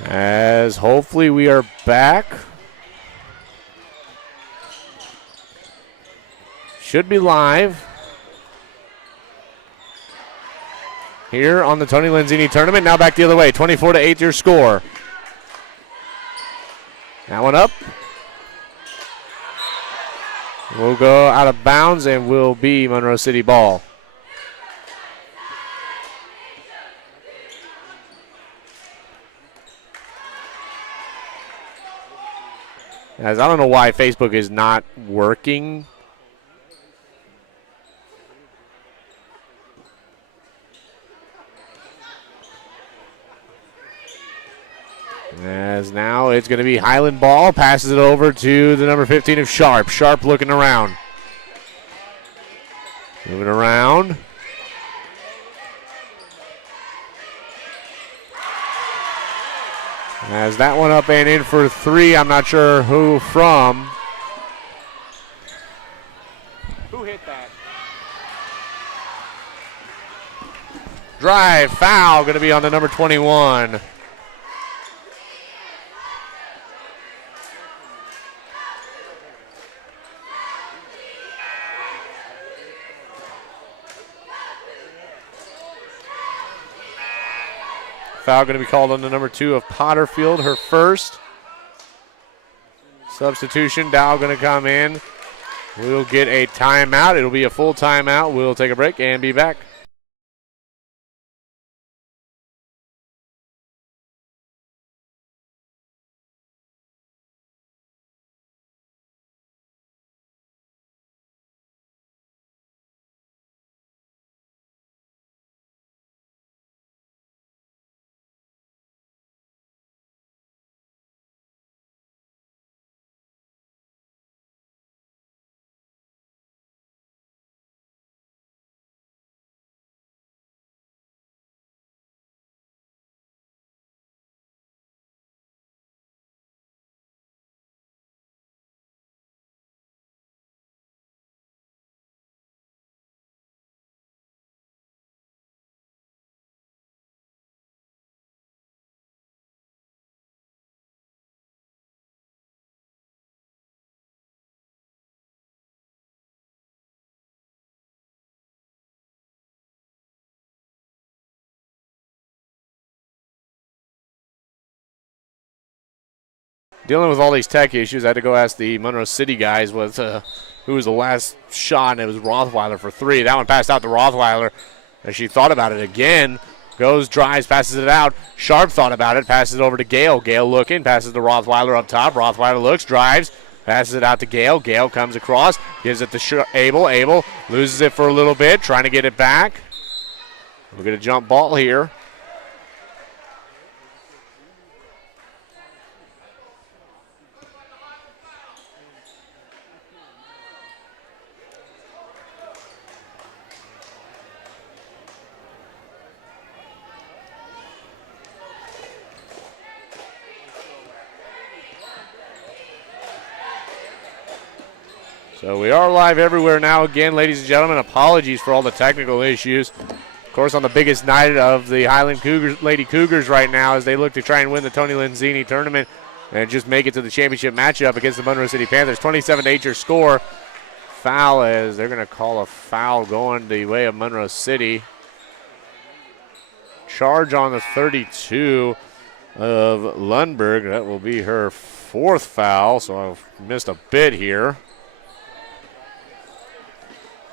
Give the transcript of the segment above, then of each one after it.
As hopefully we are back. Should be live here on the Tony Lenzini tournament. Now back the other way, 24-8 your score. That one up. We'll go out of bounds and will be Monroe City ball. As I don't know why Facebook is not working. As now it's going to be Highland ball. Passes it over to the number 15 of Sharp. Sharp looking around. Moving around. As that one up and in for three. I'm not sure who from. Who hit that? Drive, foul, going to be on the number 21. Foul going to be called on the number 2 of Potterfield, her first. Substitution, Dow going to come in. We'll get a timeout. It'll be a full timeout. We'll take a break and be back. Dealing with all these tech issues, I had to go ask the Monroe City guys who was the last shot, and it was Rothweiler for three. That one passed out to Rothweiler as she thought about it again. Goes, drives, passes it out. Sharp thought about it, passes it over to Gale. Gale looking, passes to Rothweiler up top. Rothweiler looks, drives, passes it out to Gale. Gale comes across, gives it to Abel. Abel loses it for a little bit, trying to get it back. We'll get a jump ball here. So we are live everywhere now again, ladies and gentlemen. Apologies for all the technical issues. Of course, on the biggest night of the Highland Cougars, Lady Cougars right now, as they look to try and win the Tony Lenzini tournament and just make it to the championship matchup against the Monroe City Panthers. 27-8 your score. Foul, as they're going to call a foul going the way of Monroe City. Charge on the 32 of Lundberg. That will be her fourth foul, so I've missed a bit here.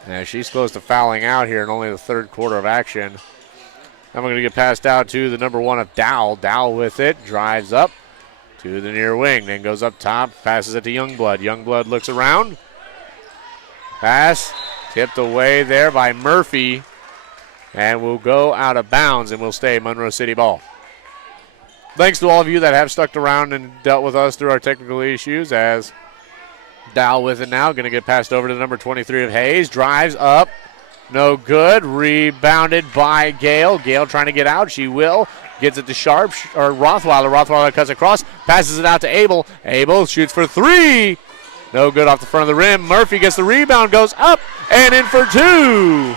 Now she's close to fouling out here in only the third quarter of action. I'm going to get passed out to the number 1 of Dowell. Dowell with it, drives up to the near wing, then goes up top, passes it to Youngblood. Youngblood looks around. Pass tipped away there by Murphy, and will go out of bounds and will stay Monroe City ball. Thanks to all of you that have stuck around and dealt with us through our technical issues, as Dowell with it now, going to get passed over to the number 23 of Hayes. Drives up, no good. Rebounded by Gale. Gale trying to get out. She will. Gets it to Sharp, or Rothweiler. Rothweiler cuts across, passes it out to Abel. Abel shoots for three. No good off the front of the rim. Murphy gets the rebound, goes up and in for two.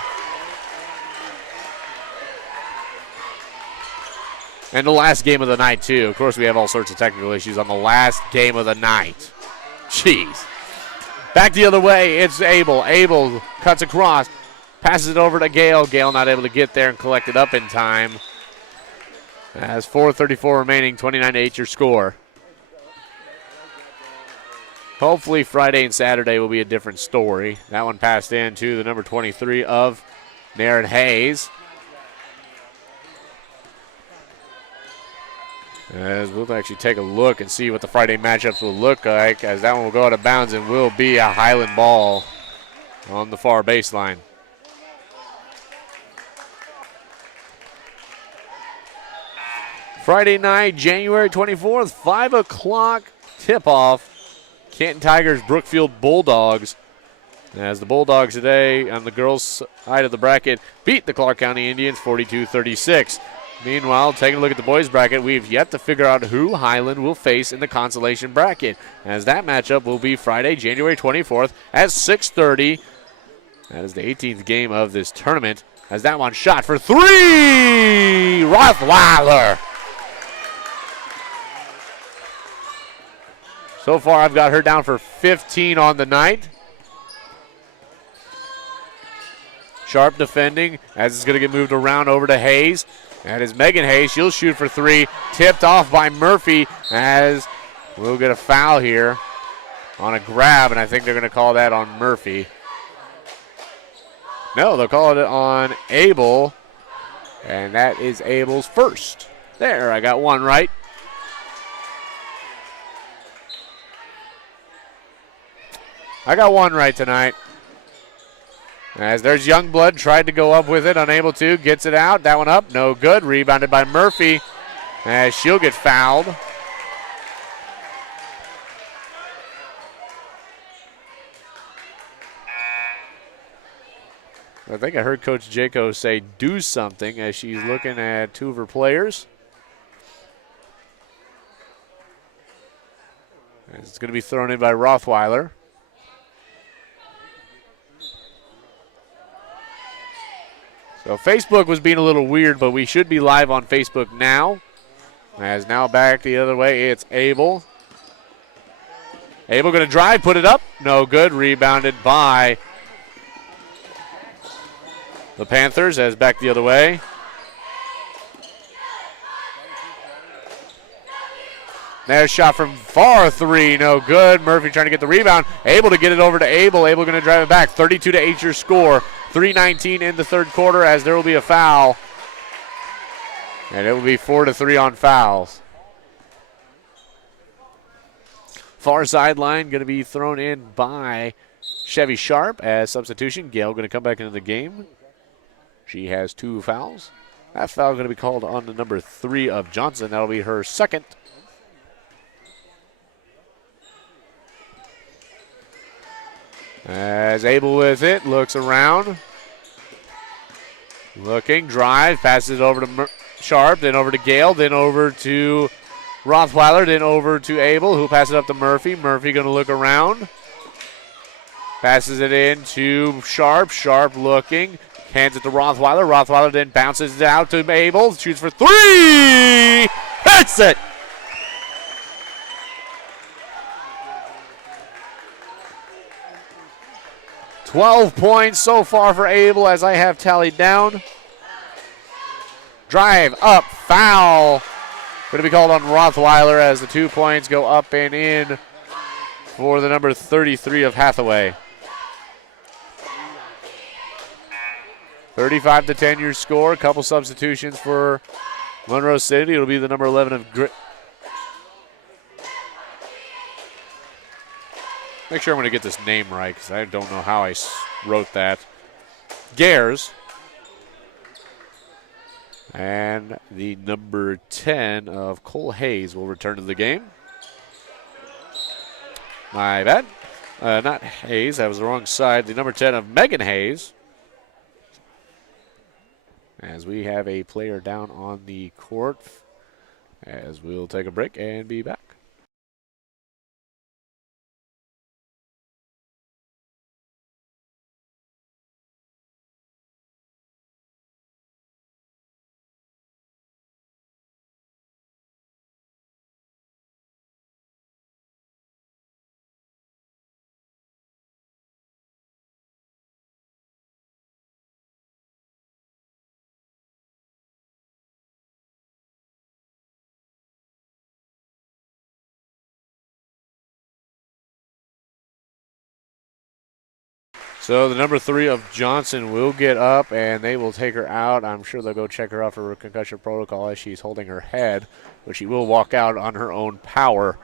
And the last game of the night, too. Of course, we have all sorts of technical issues on the last game of the night. Jeez. Back the other way, it's Abel. Abel cuts across, passes it over to Gale. Gale not able to get there and collect it up in time. As 4:34 remaining, 29-8 your score. Hopefully Friday and Saturday will be a different story. That one passed in to the number 23 of Naren Hayes. As we'll actually take a look and see what the Friday matchups will look like, as that one will go out of bounds and will be a Highland ball on the far baseline. Friday night, January 24th, 5 o'clock tip-off. Canton Tigers, Brookfield Bulldogs. As the Bulldogs today on the girls' side of the bracket beat the Clark County Indians 42-36. Meanwhile, taking a look at the boys' bracket, we've yet to figure out who Highland will face in the consolation bracket, as that matchup will be Friday, January 24th at 6:30. That is the 18th game of this tournament, as that one shot for three! Rothweiler! So far, I've got her down for 15 on the night. Sharp defending, as it's going to get moved around over to Hayes. That is Megan Hayes. She'll shoot for three. Tipped off by Murphy, as we'll get a foul here on a grab, and I think they're going to call that on Murphy. No, they'll call it on Abel, and that is Abel's first. There, I got one right. I got one right tonight. As there's Youngblood, tried to go up with it, unable to, gets it out. That one up, no good. Rebounded by Murphy, as she'll get fouled. I think I heard Coach Jaco say do something as she's looking at two of her players. It's going to be thrown in by Rothweiler. So Facebook was being a little weird, but we should be live on Facebook now. As now back the other way, it's Abel. Abel going to drive, put it up. No good. Rebounded by the Panthers, as back the other way. There's a shot from far three, no good. Murphy trying to get the rebound. Able to get it over to Abel. Abel going to drive it back. 32-8 your score. 3:19 in the third quarter, as there will be a foul. And it will be 4-3 on fouls. Far sideline going to be thrown in by Chevy Sharp as substitution. Gale going to come back into the game. She has two fouls. That foul going to be called on the number 3 of Johnson. That'll be her second. As Abel with it, looks around. Looking, drive, passes it over to Sharp, then over to Gale, then over to Rothweiler, then over to Abel, who passes it up to Murphy. Murphy going to look around. Passes it in to Sharp. Sharp looking, hands it to Rothweiler. Rothweiler then bounces it out to Abel, shoots for three! Hits it! $12 points so far for Abel, as I have tallied down. Drive, up, foul. Going to be called on Rothweiler as the 2 points go up and in for the number 33 of Hathaway. 35-10 your score. A couple substitutions for Monroe City. It'll be the number 11 of Make sure I'm going to get this name right, because I don't know how I wrote that. Gares. And the number 10 of Cole Hayes will return to the game. My bad. Not Hayes. That was the wrong side. The number 10 of Megan Hayes. As we have a player down on the court. As we'll take a break and be back. So the number 3 of Johnson will get up, and they will take her out. I'm sure they'll go check her out for concussion protocol as she's holding her head, but she will walk out on her own power.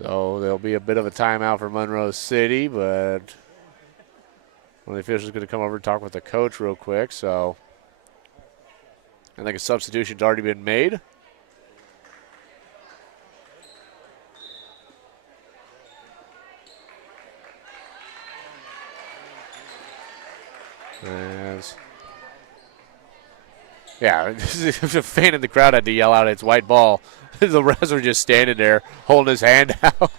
So there'll be a bit of a timeout for Monroe City, but one of the officials is going to come over and talk with the coach real quick. So I think a substitution's already been made. Yeah, a fan in the crowd had to yell out, "It's white ball." The rest were just standing there holding his hand out.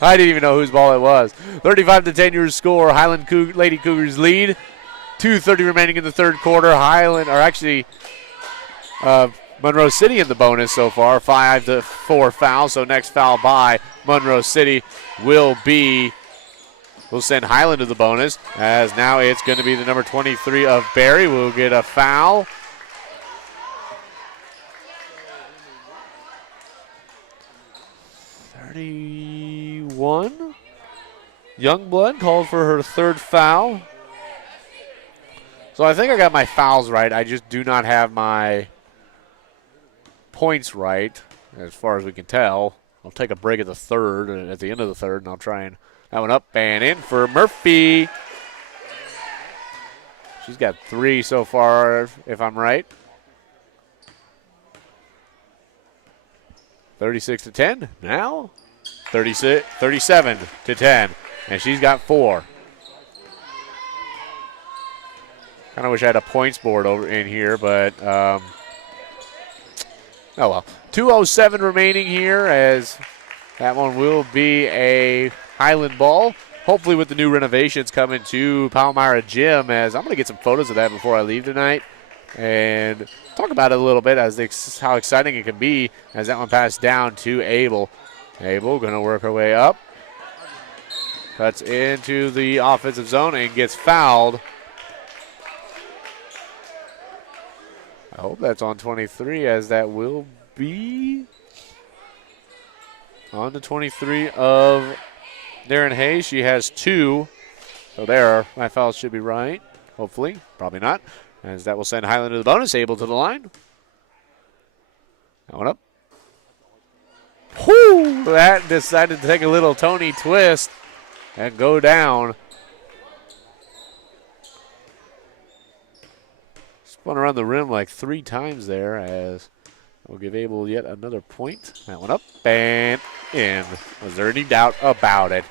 I didn't even know whose ball it was. 35-10 your score. Highland Lady Cougars lead. 2:30 remaining in the third quarter. Highland, or actually Monroe City in the bonus so far. 5-4 foul. So next foul by Monroe City will send Highland to the bonus, as now it's going to be the number 23 of Barry. We'll get a foul. (31) Youngblood called for her third foul. So I think I got my fouls right. I just do not have my points right, as far as we can tell. I'll take a break at the third, at the end of the third, and I'll try and that one up and in for Murphy. She's got 3 so far, if I'm right. 36-10 now. 37-10, and she's got 4. Kind of wish I had a points board over in here, but oh well. 2:07 remaining here, as that one will be a Highland ball. Hopefully with the new renovations coming to Palmyra Gym, as I'm going to get some photos of that before I leave tonight and talk about it a little bit as how exciting it can be, as that one passed down to Abel. Abel going to work her way up. Cuts into the offensive zone and gets fouled. I hope that's on 23, as that will be on the 23 of Darren Hayes. She has 2. So there, my fouls should be right. Hopefully. Probably not, as that will send Highland to the bonus. Abel to the line. That one up. Whoo! That decided to take a little Tony twist and go down. Spun around the rim like 3 times there, as we'll give Abel yet another point. That one up and in. Was there any doubt about it?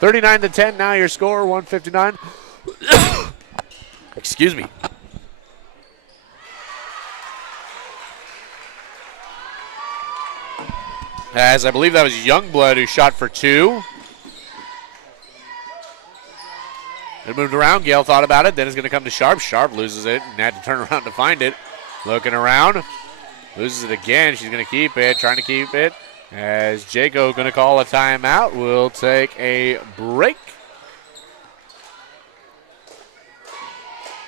39-10 now your score, 159. Excuse me. As I believe that was Youngblood who shot for 2. It moved around. Gale thought about it. Then it's going to come to Sharp. Sharp loses it and had to turn around to find it. Looking around. Loses it again. She's going to keep it. Trying to keep it. As Jaco going to call a timeout. We'll take a break.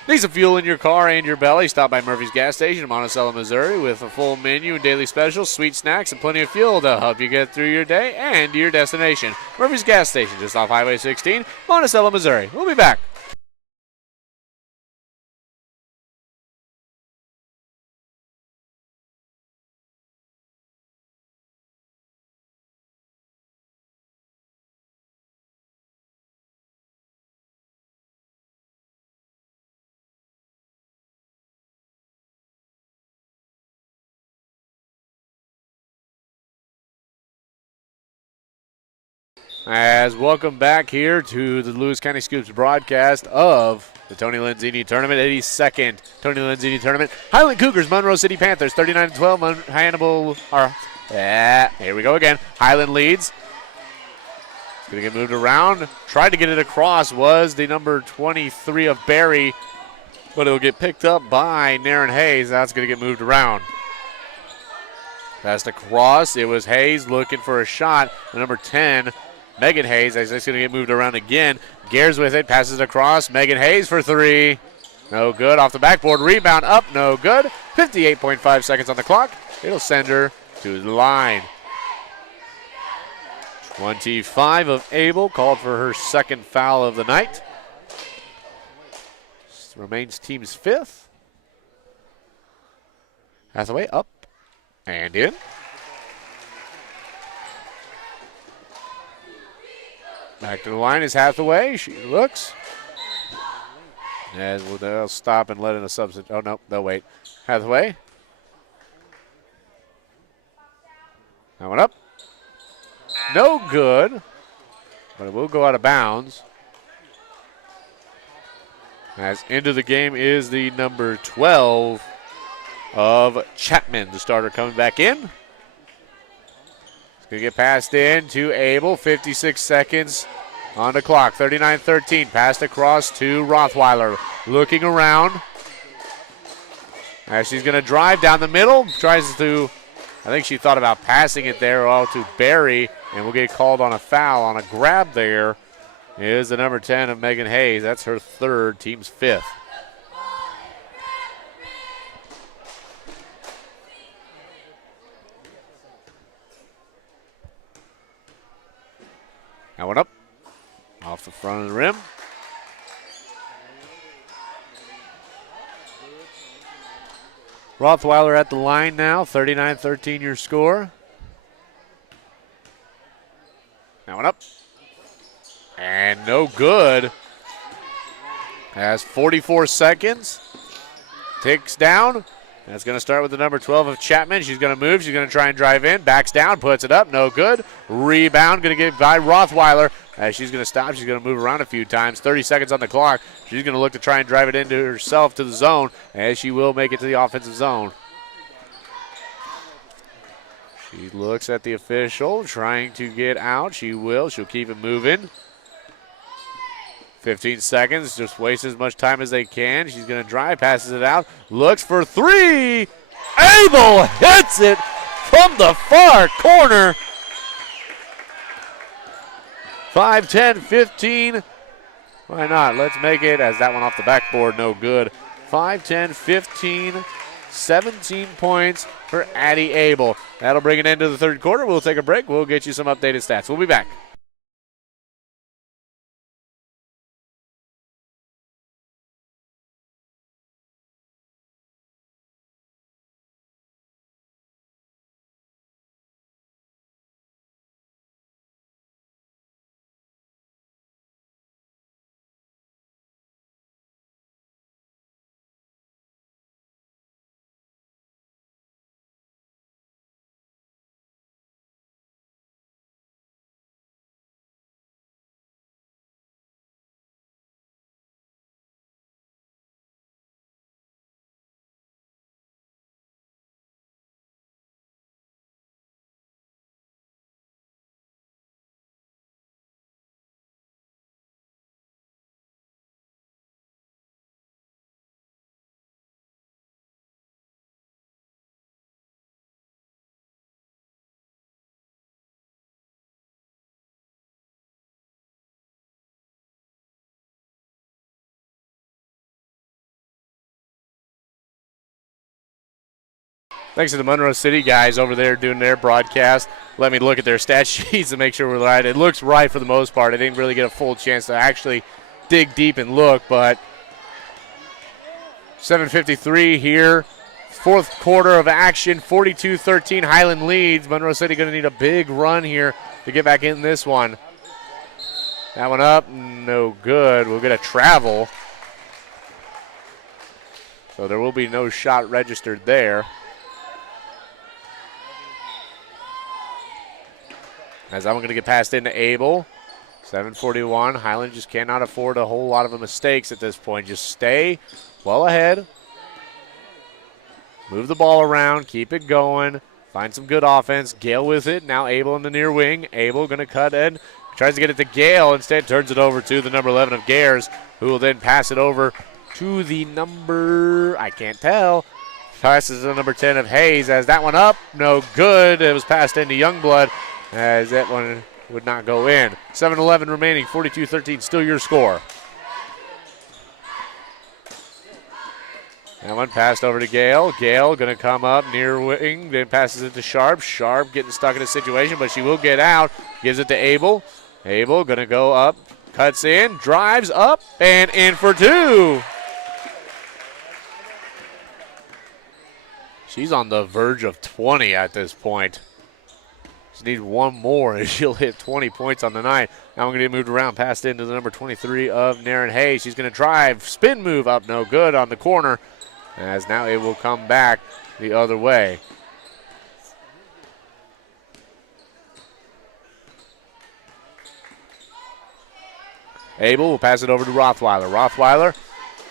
Need some fuel in your car and your belly? Stop by Murphy's Gas Station in Monticello, Missouri, with a full menu and daily specials, sweet snacks, and plenty of fuel to help you get through your day and your destination. Murphy's Gas Station, just off Highway 16, Monticello, Missouri. We'll be back. As welcome back here to the Lewis County Scoops broadcast of the Tony Lenzini Tournament, 82nd Tony Lenzini Tournament. Highland Cougars, Monroe City Panthers, 39-12. Hannibal, here we go again. Highland leads. It's going to get moved around. Tried to get it across was the number 23 of Barry, but it'll get picked up by Naren Hayes. That's going to get moved around. Passed across. It was Hayes looking for a shot. The number 10, Megan Hayes, as it's going to get moved around again. Gears with it, passes across. Megan Hayes for 3. No good. Off the backboard. Rebound up. No good. 58.5 seconds on the clock. It'll send her to the line. 25 of Abel called for her second foul of the night. This remains team's 5th. Hathaway up and in. Back to the line is Hathaway. She looks. As they'll stop and let in a substitute. Oh, no, they'll wait. Hathaway. That one up. No good, but it will go out of bounds. As into the game is the number 12 of Chapman, the starter coming back in. It's going to get passed in to Abel, 56 seconds on the clock, 39-13. Passed across to Rothweiler, looking around. As she's going to drive down the middle, tries to, I think she thought about passing it there to Barry, and we'll get called on a foul on a grab there. Is the number 10 of Megan Hayes. That's her 3rd, team's 5th. That one up, off the front of the rim. Rothweiler at the line now, 39-13 your score. That one up. And no good. Has 44 seconds. Ticks down. That's going to start with the number 12 of Chapman. She's going to move. She's going to try and drive in. Backs down. Puts it up. No good. Rebound. Going to get by Rothweiler. As she's going to stop. She's going to move around a few times. 30 seconds on the clock. She's going to look to try and drive it into herself to the zone. As she will make it to the offensive zone. She looks at the official. Trying to get out. She will. She'll keep it moving. 15 seconds, just waste as much time as they can. She's going to drive, passes it out, looks for 3. Abel hits it from the far corner. 5, 10, 15. Why not? Let's make it, as that one off the backboard, no good. 5, 10, 15, 17 points for Addie Abel. That'll bring it into the 3rd quarter. We'll take a break. We'll get you some updated stats. We'll be back. Thanks to the Monroe City guys over there doing their broadcast. Let me look at their stat sheets and make sure we're right. It looks right for the most part. I didn't really get a full chance to actually dig deep and look, but 7:53 here. 4th quarter of action, 42-13. Highland leads. Monroe City going to need a big run here to get back in this one. That one up, no good. We'll get a travel. So there will be no shot registered there. As I'm going to get passed into Abel. 7:41. Highland just cannot afford a whole lot of mistakes at this point. Just stay well ahead. Move the ball around. Keep it going. Find some good offense. Gale with it. Now Abel in the near wing. Abel going to cut in. Tries to get it to Gale. Instead turns it over to the number 11 of Gares, who will then pass it over to the number, I can't tell. Passes to the number 10 of Hayes. As that one up. No good. It was passed into Youngblood. As that one would not go in. 7:11 remaining, 42-13, still your score. That one passed over to Gale. Gale going to come up near wing, then passes it to Sharp. Sharp getting stuck in a situation, but she will get out. Gives it to Abel. Abel going to go up, cuts in, drives up, and in for two. She's on the verge of 20 at this point. She needs one more and she'll hit 20 points on the night. Now we're going to get moved around, passed into the number 23 of Naren Hayes. She's going to drive, spin move up, no good on the corner. As now it will come back the other way. Abel will pass it over to Rothweiler. Rothweiler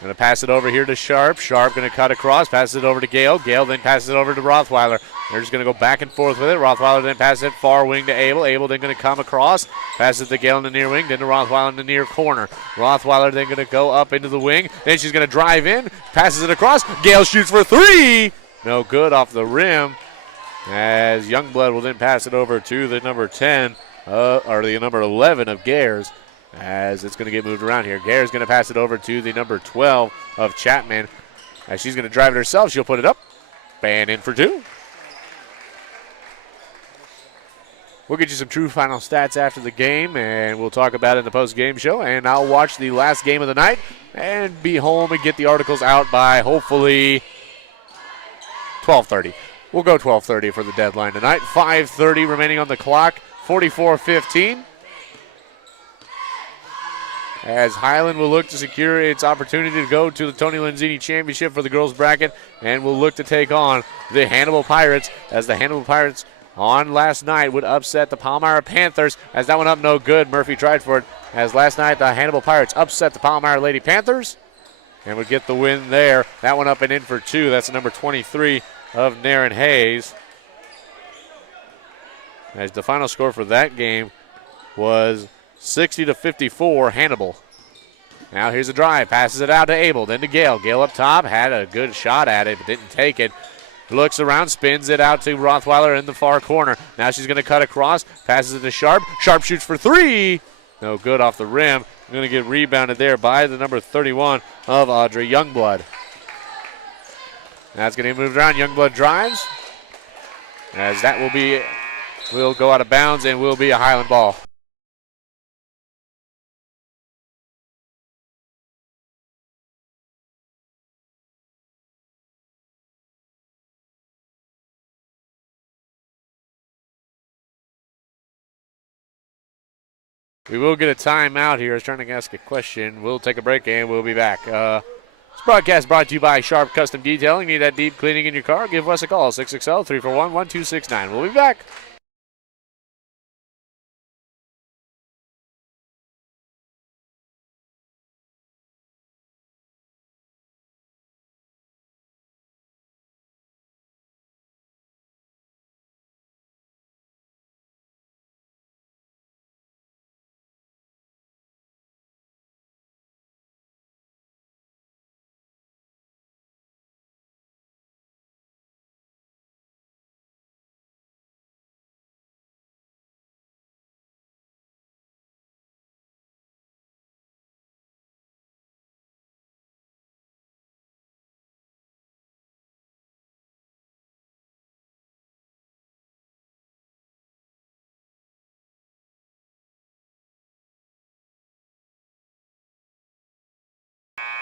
going to pass it over here to Sharp. Sharp going to cut across, passes it over to Gale. Gale then passes it over to Rothweiler. They're just going to go back and forth with it. Rothweiler then passes it far wing to Abel. Abel then going to come across, passes to Gale in the near wing, then to Rothweiler in the near corner. Rothweiler then going to go up into the wing. Then she's going to drive in, passes it across. Gale shoots for three. No good off the rim. As Youngblood will then pass it over to the number 10, or the number 11 of Gares. As it's going to get moved around here. Gare's going to pass it over to the number 12 of Chapman. As she's going to drive it herself, she'll put it up and in for two. We'll get you some true final stats after the game, and we'll talk about it in the post-game show. And I'll watch the last game of the night and be home and get the articles out by hopefully 12:30. We'll go 12:30 for the deadline tonight. 5:30 remaining on the clock, 44-15. As Highland will look to secure its opportunity to go to the Tony Lenzini Championship for the girls bracket, and will look to take on the Hannibal Pirates, as the Hannibal Pirates on last night would upset the Palmyra Panthers. As that one up no good, Murphy tried for it, as last night the Hannibal Pirates upset the Palmyra Lady Panthers and would get the win there. That one up and in for two. That's the number 23 of Naren Hayes. As the final score for that game was 60-54 Hannibal. Now here's a drive, passes it out to Abel, then to Gale. Gale up top, had a good shot at it, but didn't take it. Looks around, spins it out to Rothweiler in the far corner. Now she's going to cut across, passes it to Sharp. Sharp shoots for three. No good off the rim. Going to get rebounded there by the number 31 of Audrey Youngblood. That's going to get moved around. Youngblood drives, as that will go out of bounds and will be a Highland ball. We will get a timeout here. I was trying to ask a question. We'll take a break and we'll be back. This broadcast brought to you by Sharp Custom Detailing. Need that deep cleaning in your car? Give us a call, 660-341-1269. We'll be back.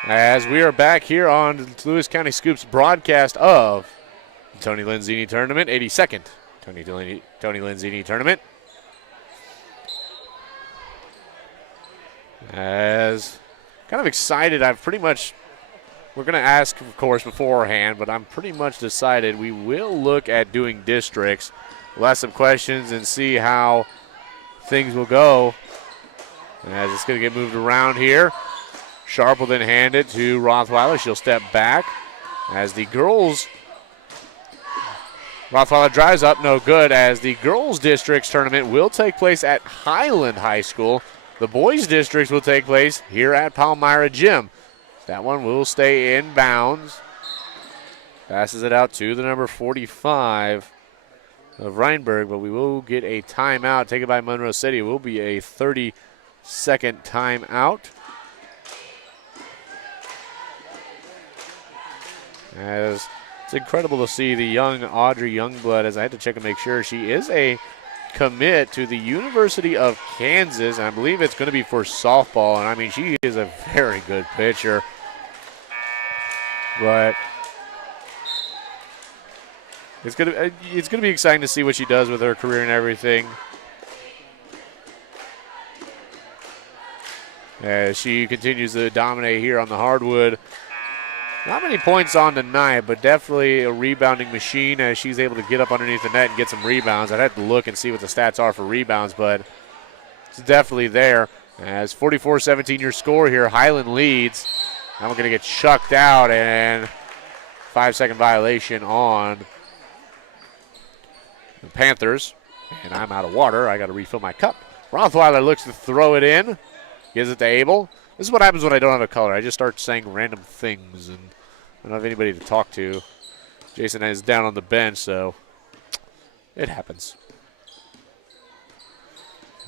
As we are back here on the Lewis County Scoops broadcast of the Tony Lenzini Tournament, 82nd Tony Lenzini Tournament. As kind of excited, we're going to ask, of course, beforehand, but I'm pretty much decided we will look at doing districts. We'll ask some questions and see how things will go. As it's going to get moved around here. Sharp will then hand it to Rothweiler. She'll step back as the girls. Rothweiler drives up, no good, as the girls' districts tournament will take place at Highland High School. The boys' districts will take place here at Palmyra Gym. That one will stay in bounds. Passes it out to the number 45 of Reinberg, but we will get a timeout taken by Monroe City. It will be a 30-second timeout. As it's incredible to see the young Audrey Youngblood, as I had to check and make sure she is a commit to the University of Kansas. And I believe it's going to be for softball. And I mean, she is a very good pitcher. But it's gonna be exciting to see what she does with her career and everything. As she continues to dominate here on the hardwood. Not many points on tonight, but definitely a rebounding machine as she's able to get up underneath the net and get some rebounds. I'd have to look and see what the stats are for rebounds, but it's definitely there. As 44-17 your score here, Highland leads. Now we're going to get chucked out, and 5-second violation on the Panthers. And I'm out of water. I got to refill my cup. Rothweiler looks to throw it in. Gives it to Abel. This is what happens when I don't have a color. I just start saying random things, and I don't have anybody to talk to. Jason is down on the bench, so it happens.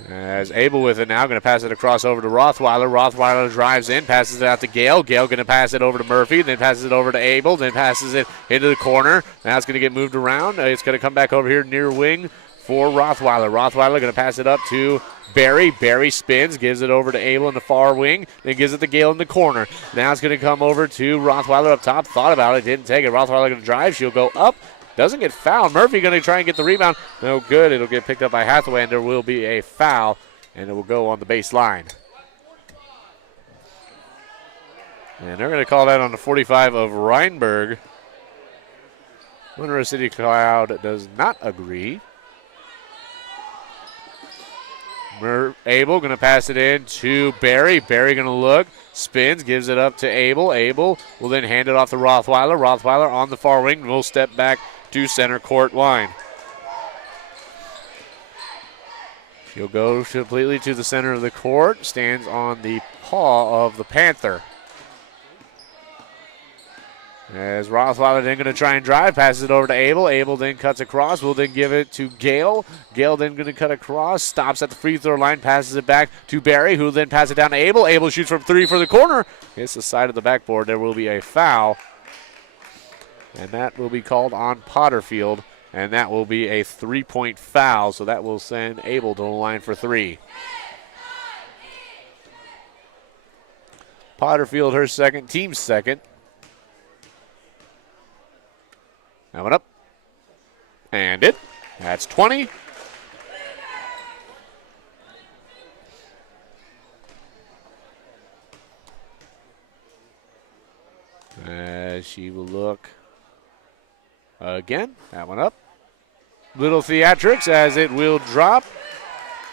As Abel with it now, going to pass it across over to Rothweiler. Rothweiler drives in, passes it out to Gale. Gale going to pass it over to Murphy, then passes it over to Abel, then passes it into the corner. Now it's going to get moved around. It's going to come back over here near wing for Rothweiler. Rothweiler going to pass it up to Barry. Barry spins, gives it over to Abel in the far wing, then gives it to Gale in the corner. Now it's going to come over to Rothweiler up top. Thought about it, didn't take it. Rothweiler going to drive. She'll go up. Doesn't get fouled. Murphy going to try and get the rebound. No good. It'll get picked up by Hathaway, and there will be a foul, and it will go on the baseline. And they're going to call that on the 45 of Reinberg. Monroe City Cloud does not agree. Abel going to pass it in to Barry. Barry going to look, spins, gives it up to Abel. Abel will then hand it off to Rothweiler. Rothweiler on the far wing will step back to center court line. She'll go completely to the center of the court, stands on the paw of the Panther. As Rothweiler then going to try and drive, passes it over to Abel. Abel then cuts across, will then give it to Gale. Gale then going to cut across, stops at the free throw line, passes it back to Barry, who will then pass it down to Abel. Abel shoots from three for the corner. Hits the side of the backboard. There will be a foul, and that will be called on Potterfield, and that will be a 3-point foul, so that will send Abel to the line for three. Potterfield, her second, team's second. Coming up. And that's 20. As she will look again. That one up. Little theatrics as it will drop.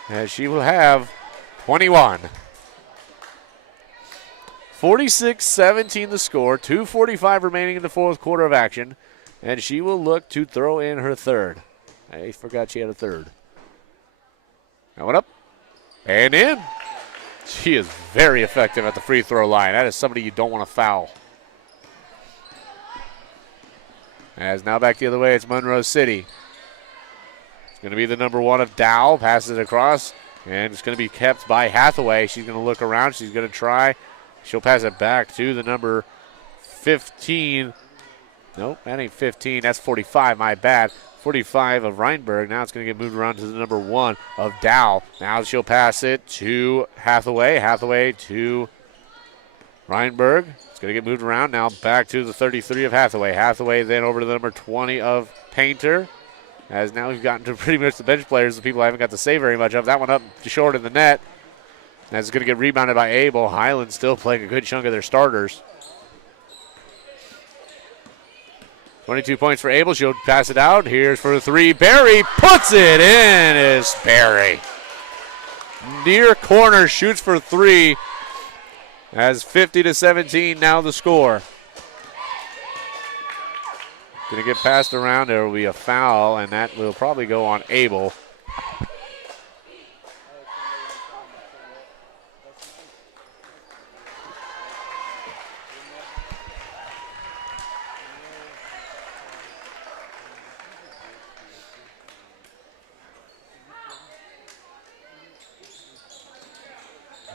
As she will have 21. 46-17 the score. 2:45 remaining in the fourth quarter of action. And she will look to throw in her third. I forgot she had a third. That one up. And in. She is very effective at the free throw line. That is somebody you don't want to foul. As now back the other way, it's Monroe City. It's going to be the number one of Dow. Passes it across. And it's going to be kept by Hathaway. She's going to look around. She's going to try. She'll pass it back to the number 15. Nope, that ain't 15. That's 45, my bad. 45 of Reinberg. Now it's going to get moved around to the number one of Dow. Now she'll pass it to Hathaway. Hathaway to Reinberg. It's going to get moved around. Now back to the 33 of Hathaway. Hathaway then over to the number 20 of Painter. As now we've gotten to pretty much the bench players, the people I haven't got to say very much of. That one up short in the net. That's going to get rebounded by Abel. Highland still playing a good chunk of their starters. 22 points for Abel. She'll pass it out. Here's for the three. Barry puts it in. Is Barry. Near corner, shoots for three. As 50-17 now the score. Going to get passed around. There will be a foul, and that will probably go on Abel.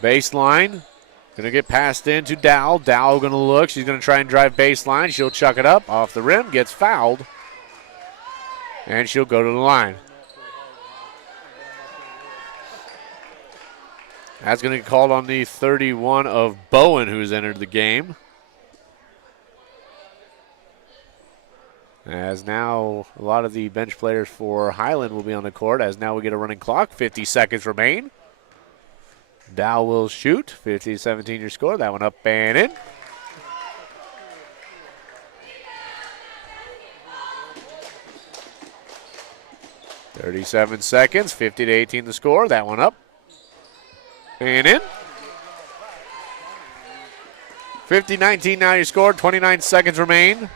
Baseline. Going to get passed into Dow. Dow going to look. She's going to try and drive baseline. She'll chuck it up off the rim. Gets fouled. And she'll go to the line. That's going to get called on the 31 of Bowen, who's entered the game. As now a lot of the bench players for Highland will be on the court, as now we get a running clock. 50 seconds remain. Dow will shoot. 50-17 your score. That one up and in. .37 seconds. 50-18 the score. That one up and in. 50-19 now your score. 29 seconds remain.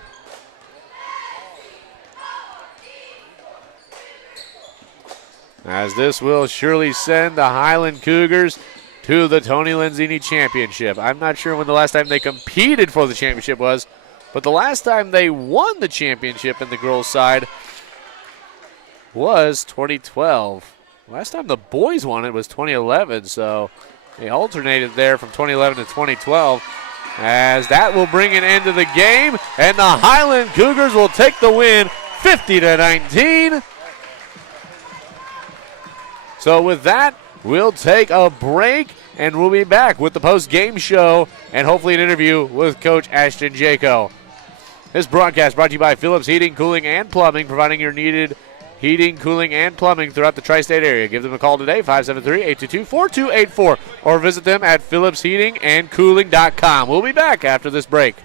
As this will surely send the Highland Cougars to the Tony Lenzini Championship. I'm not sure when the last time they competed for the championship was, but the last time they won the championship in the girls' side was 2012. Last time the boys won it was 2011, so they alternated there from 2011 to 2012. As that will bring an end to the game, and the Highland Cougars will take the win 50-19. So with that, we'll take a break, and we'll be back with the post-game show and hopefully an interview with Coach Ashton Jaco. This broadcast brought to you by Phillips Heating, Cooling, and Plumbing, providing your needed heating, cooling, and plumbing throughout the tri-state area. Give them a call today, 573-822-4284, or visit them at phillipsheatingandcooling.com. We'll be back after this break.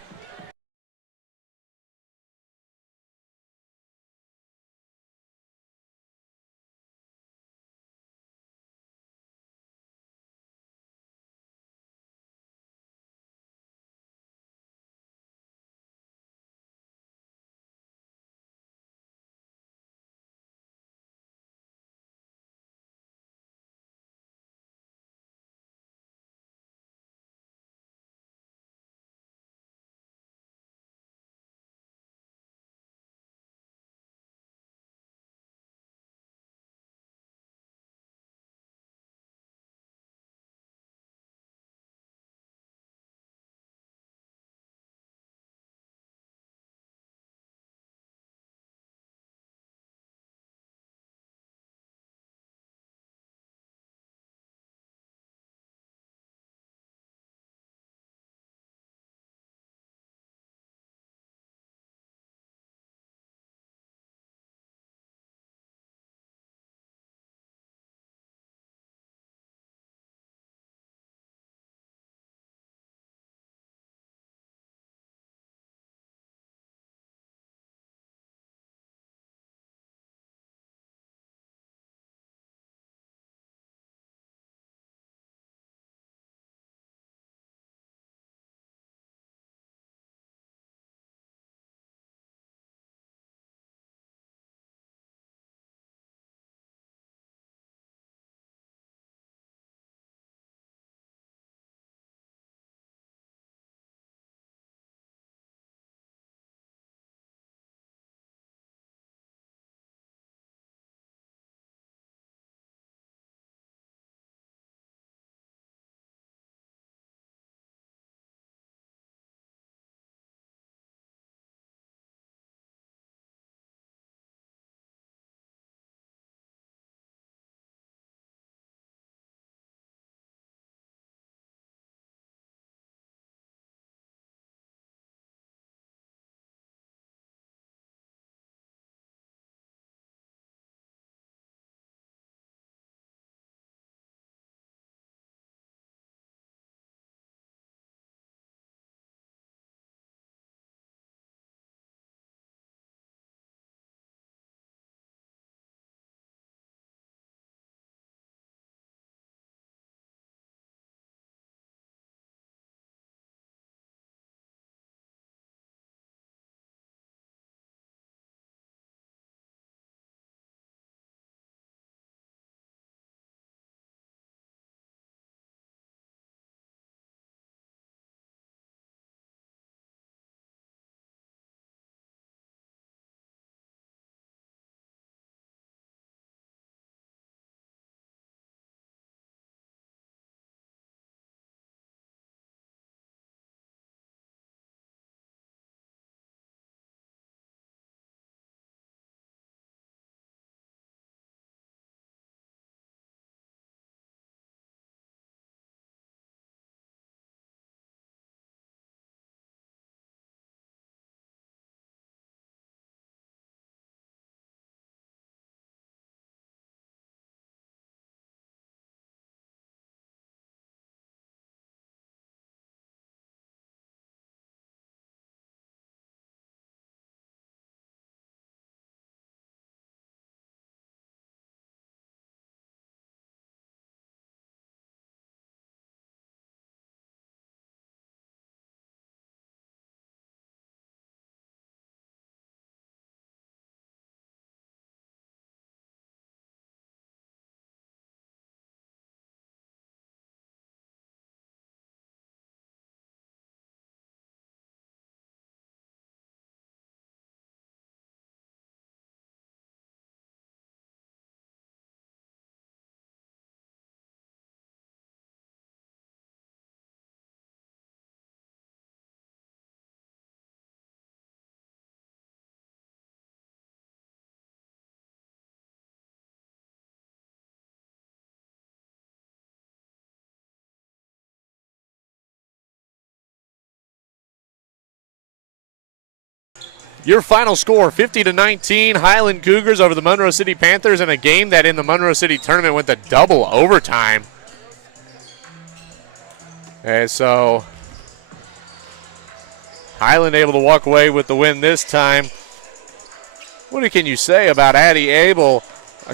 Your final score, 50-19, Highland Cougars over the Monroe City Panthers in a game that in the Monroe City tournament went to double overtime. And so Highland able to walk away with the win this time. What can you say about Addie Abel?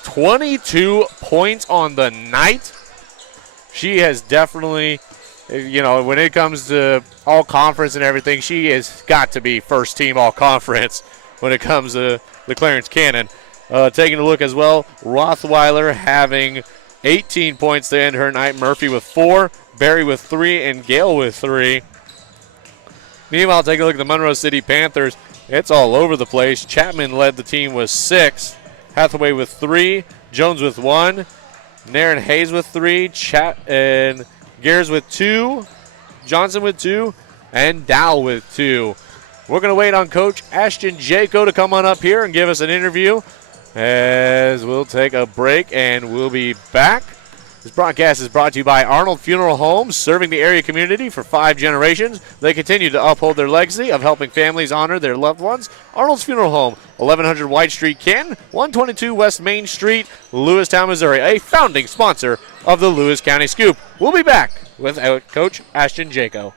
22 points on the night. She has definitely, when it comes to all conference and everything, she has got to be first team all conference when it comes to the Clarence Cannon. Taking a look as well, Rothweiler having 18 points to end her night. Murphy with 4, Barry with 3, and Gale with 3. Meanwhile, take a look at the Monroe City Panthers. It's all over the place. Chapman led the team with 6, Hathaway with 3, Jones with 1, Naren Hayes with 3, and Gears with 2, Johnson with 2, and Dow with 2. We're going to wait on Coach Ashton Jaco to come on up here and give us an interview as we'll take a break and we'll be back. This broadcast is brought to you by Arnold Funeral Homes, serving the area community for 5 generations. They continue to uphold their legacy of helping families honor their loved ones. Arnold's Funeral Home, 1100 White Street, Canton, 122 West Main Street, Lewistown, Missouri, a founding sponsor of the Lewis County Scoop. We'll be back with Coach Ashton Jaco.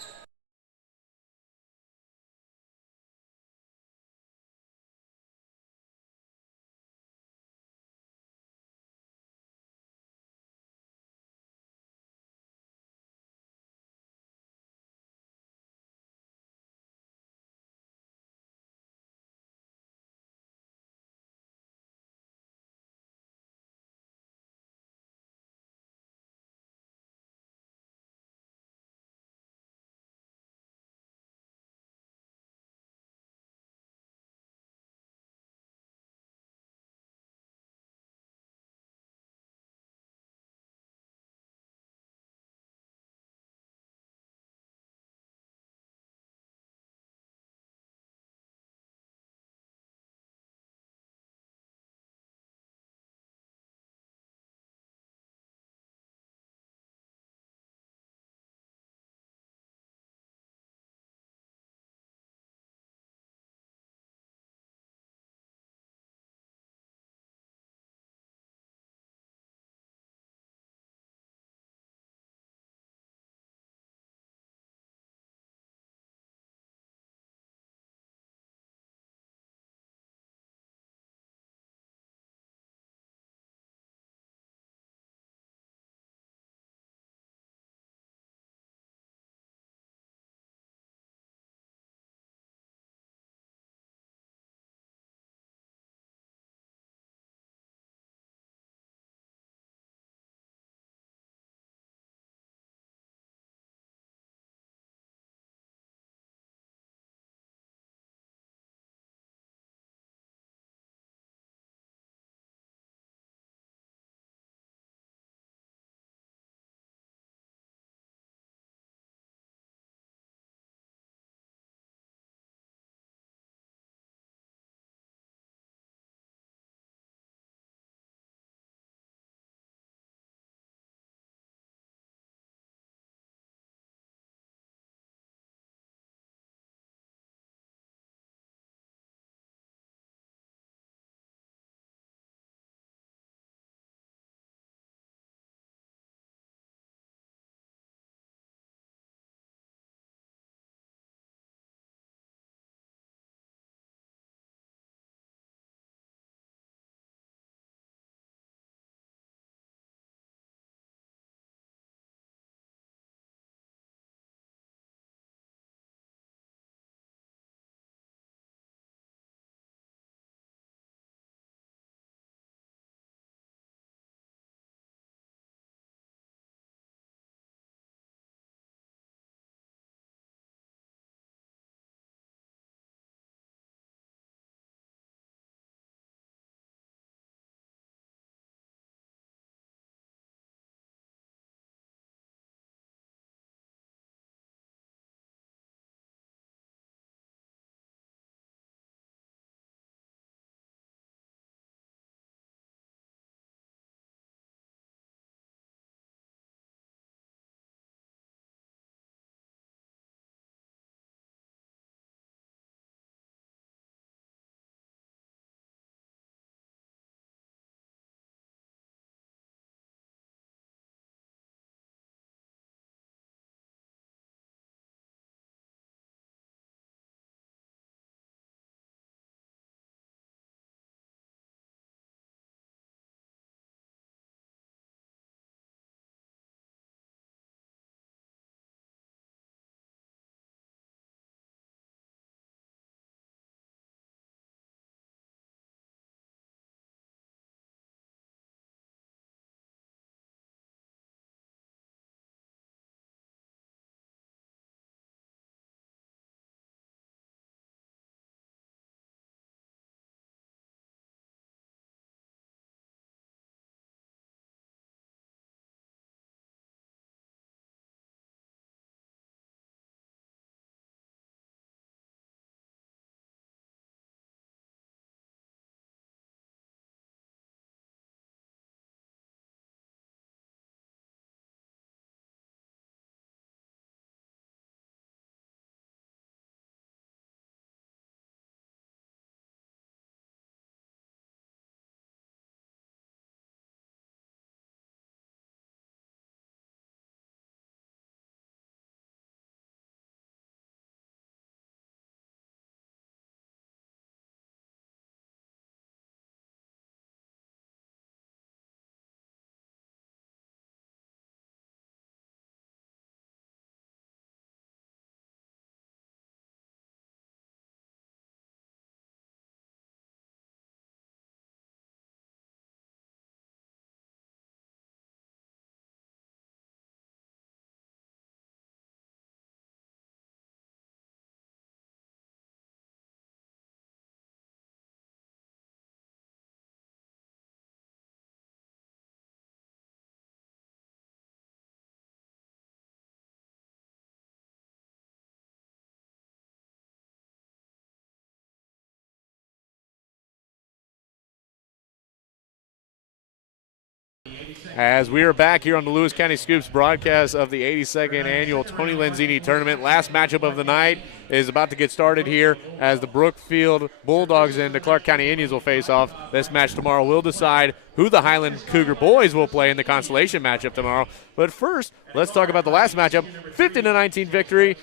As we are back here on the Lewis County Scoops broadcast of the 82nd annual Tony Lenzini tournament. Last matchup of the night is about to get started here as the Brookfield Bulldogs and the Clark County Indians will face off. This match tomorrow will decide who the Highland Cougar boys will play in the consolation matchup tomorrow. But first, let's talk about the last matchup. 15-19 victory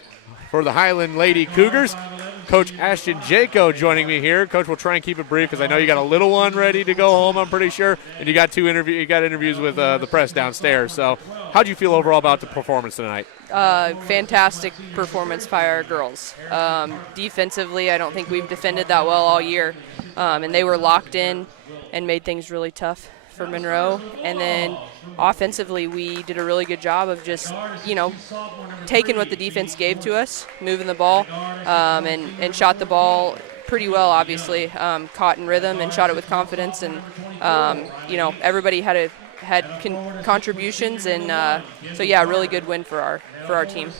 for the Highland Lady Cougars. Coach Ashton Jaco joining me here. Coach, we'll try and keep it brief because I know you got a little one ready to go home, I'm pretty sure, and you got interviews with the press downstairs. So how do you feel overall about the performance tonight? Fantastic performance by our girls. Defensively, I don't think we've defended that well all year, and they were locked in and made things really tough for Monroe. And then offensively, we did a really good job of just, taking what the defense gave to us, moving the ball, and shot the ball pretty well, obviously. Caught in rhythm and shot it with confidence. And, everybody had contributions. And so, yeah, really good win for our team.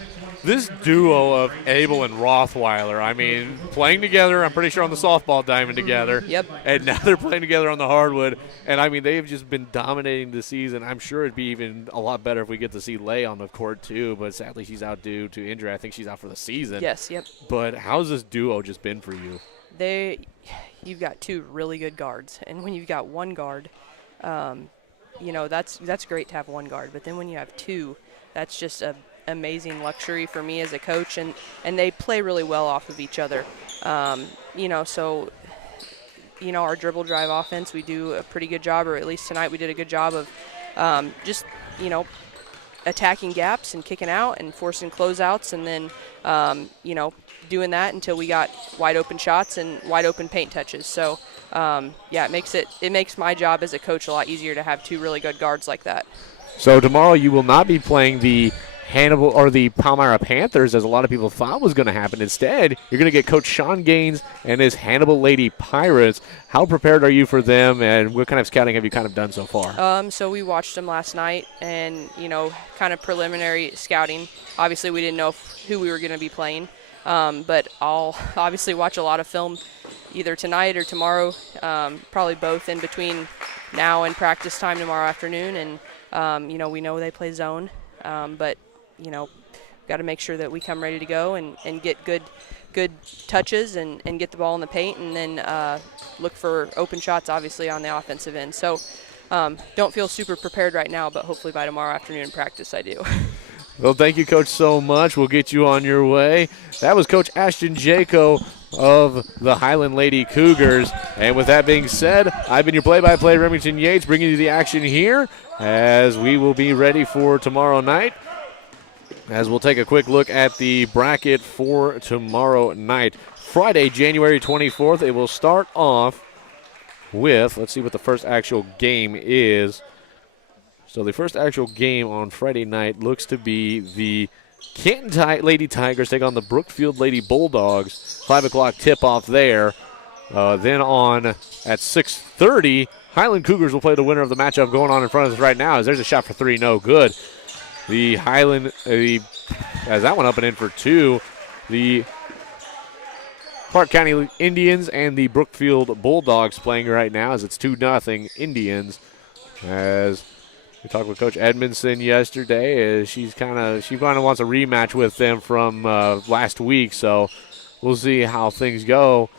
This duo of Abel and Rothweiler, I mean, playing together, I'm pretty sure on the softball diamond together. Yep. And now they're playing together on the hardwood. And, I mean, they've just been dominating the season. I'm sure it'd be even a lot better if we get to see Leigh on the court, too. But sadly, she's out due to injury. I think she's out for the season. Yes, yep. But how's this duo just been for you? You've got two really good guards. And when you've got one guard, that's great to have one guard. But then when you have two, that's just a amazing luxury for me as a coach, and they play really well off of each other. Our dribble drive offense, we do a pretty good job, or at least tonight we did a good job of attacking gaps and kicking out and forcing closeouts, and then doing that until we got wide open shots and wide open paint touches. So it makes my job as a coach a lot easier to have two really good guards like that. So tomorrow you will not be playing the Hannibal or the Palmyra Panthers, as a lot of people thought was going to happen. Instead, you're going to get Coach Sean Gaines and his Hannibal Lady Pirates. How prepared are you for them, and what kind of scouting have you kind of done so far? So we watched them last night, and kind of preliminary scouting. Obviously, we didn't know who we were going to be playing, but I'll obviously watch a lot of film either tonight or tomorrow, probably both in between now and practice time tomorrow afternoon. And we know they play zone, but got to make sure that we come ready to go and get good touches and get the ball in the paint, and then look for open shots, obviously, on the offensive end. So don't feel super prepared right now, but hopefully by tomorrow afternoon in practice I do. Well, thank you, Coach, so much. We'll get you on your way. That was Coach Ashton Jaco of the Highland Lady Cougars. And with that being said, I've been your play-by-play Remington Yates, bringing you the action here as we will be ready for tomorrow night. As we'll take a quick look at the bracket for tomorrow night. Friday, January 24th, it will start off with, let's see what the first actual game is. So the first actual game on Friday night looks to be the Canton Lady Tigers take on the Brookfield Lady Bulldogs. 5 o'clock tip-off there. Then on at 6:30, Highland Cougars will play the winner of the matchup going on in front of us right now. As there's a shot for three, no good. The Highland, as that one up and in for two. The Clark County Indians and the Brookfield Bulldogs playing right now as it's 2-0 Indians. As we talked with Coach Edmondson yesterday, as she kind of wants a rematch with them from last week. So we'll see how things go.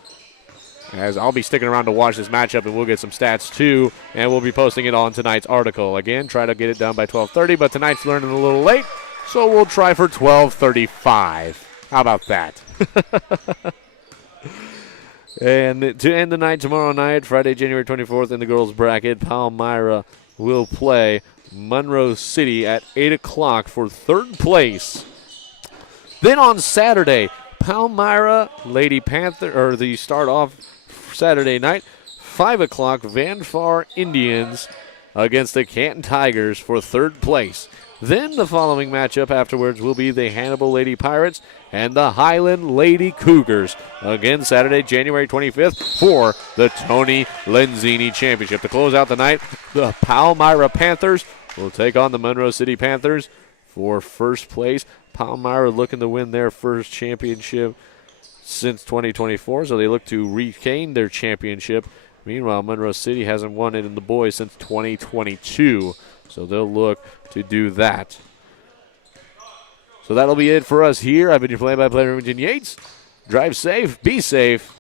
As I'll be sticking around to watch this matchup, and we'll get some stats too, and we'll be posting it on tonight's article. Again, try to get it done by 12:30, but tonight's learning a little late, so we'll try for 12:35. How about that? And to end the night tomorrow night, Friday, January 24th, in the girls' bracket, Palmyra will play Monroe City at 8 o'clock for third place. Then on Saturday, Palmyra Lady Panther, or the start off Saturday night, 5 o'clock, Van Far Indians against the Canton Tigers for third place. Then the following matchup afterwards will be the Hannibal Lady Pirates and the Highland Lady Cougars. Again, Saturday, January 25th for the Tony Lenzini Championship. To close out the night, the Palmyra Panthers will take on the Monroe City Panthers for first place. Palmyra looking to win their first championship since 2024, so they look to regain their championship Meanwhile, Monroe City hasn't won it in the boys since 2022, so they'll look to do that. So that'll be it for us here. I've been your play-by-play Remington Yates. Drive safe, be safe,